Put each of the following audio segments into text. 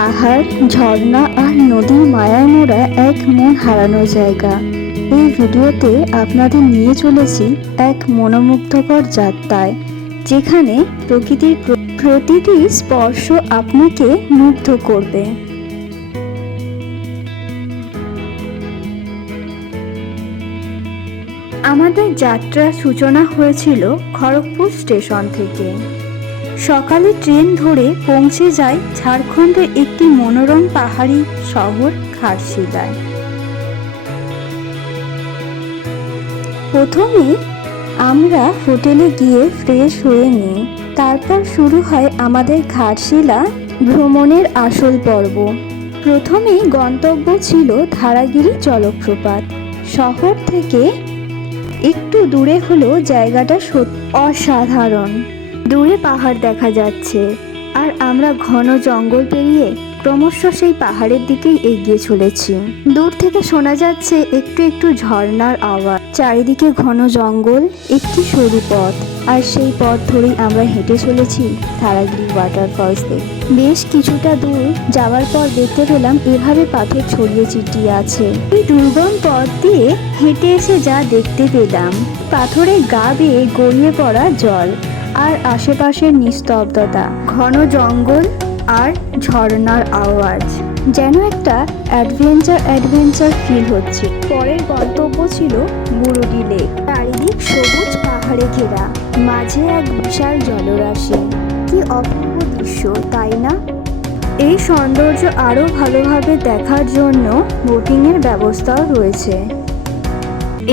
পাহাড়, ঝর্ণা আর নদীর মায়ায় মোড়া এক মন হারানো জায়গা। এই ভিডিওতে আপনাদের নিয়ে চলেছি এক মনোমুগ্ধকর যাত্রায়, যেখানে প্রকৃতির প্রতিটি স্পর্শ আপনাকে মুগ্ধ করবে। আমাদের যাত্রার সূচনা হয়েছিল খড়গপুর স্টেশন থেকে। সকালে ট্রেন ধরে পৌঁছে যায় ঝাড়খণ্ডের একটি মনোরম পাহাড়ি শহর ঘাটশিলায় প্রথমে আমরা হোটেলে গিয়ে ফ্রেশ হয়ে নিই, তারপর শুরু হয় আমাদের ঘাটশিলা ভ্রমণের আসল পর্ব। প্রথমেই গন্তব্য ছিল ধারাগিরি জলপ্রপাত। শহর থেকে একটু দূরে হলেও জায়গাটা অসাধারণ। দূরে পাহাড় দেখা যাচ্ছে। আর আমরা ঘন জঙ্গল পেরিয়ে ক্রমশ সেই পাহাড়ের দিকেই এগিয়ে চলেছি। দূর থেকে শোনা যাচ্ছে একটু একটু ঝর্ণার আওয়াজ। চারিদিকে ঘন জঙ্গল, একটি সরু পথ। আর সেই পথ ধরেই আমরা হেঁটে চলেছি তারাগিরি ওয়াটারফলস বেশ কিছুটা দূর যাওয়ার পর দেখতে পেলাম এভাবে পাথর ছড়িয়ে ছিটিয়ে আছে। এই দুর্গম পথ দিয়ে হেঁটে এসে যা দেখতে পেলাম পাথরে গা বেয়ে গড়িয়ে পড়া জল। আর আশেপাশের নিস্তব্ধতা, ঘন জঙ্গল আর ঝর্ণার আওয়াজ। যেন একটা অ্যাডভেঞ্চার অ্যাডভেঞ্চার ফিল হচ্ছে। পরের গন্তব্য ছিল বুরুডি লেক। চারিদিক সবুজ পাহাড়ে ঘেরা, মাঝে এক বিশাল জলরাশি। কি অপূর্ব দৃশ্য, তাই না? এই সৌন্দর্য আরও ভালোভাবে দেখার জন্য বোটিংয়ের ব্যবস্থাও রয়েছে।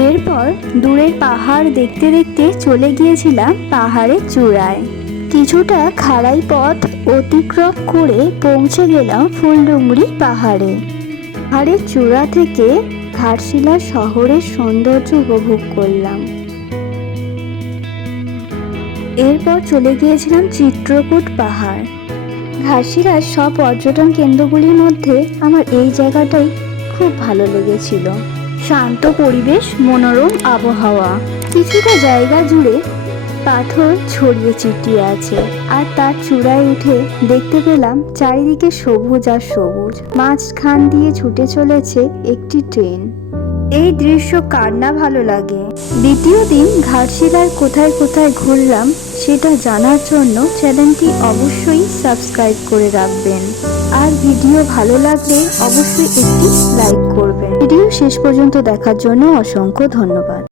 এরপর দূরের পাহাড় দেখতে দেখতে চলে গিয়েছিলাম পাহাড়ের চূড়ায়। কিছুটা খাড়াই পথ অতিক্রম করে পৌঁছে গেলাম ফুলডুংরি পাহাড়ে। পাহাড়ের চূড়া থেকে ঘাটশিলা শহরের সৌন্দর্য উপভোগ করলাম। এরপর চলে গিয়েছিলাম চিত্রকূট পাহাড়। ঘাটশিলার সব পর্যটন কেন্দ্রগুলির মধ্যে আমার এই জায়গাটাই খুব ভালো লেগেছিল। শান্ত পরিবেশ, মনোরম আবহাওয়া। কিছুটা জায়গা জুড়ে পাথর ছড়িয়ে ছিটিয়ে আছে আর তার চূড়ায় উঠে দেখতে পেলাম চারিদিকে সবুজ আর সবুজ। মাঝখান দিয়ে ছুটে চলেছে একটি ট্রেন। এই দৃশ্য কার না ভালো লাগে? দ্বিতীয় দিন ঘাটশিলার কোথায় কোথায় ঘুরলাম সেটা জানার জন্য চ্যানেলটি অবশ্যই সাবস্ক্রাইব করে রাখবেন। আর ভিডিও ভালো লাগলে অবশ্যই একটি লাইক করবেন। ভিডিও শেষ পর্যন্ত দেখার জন্য অসংখ্য ধন্যবাদ।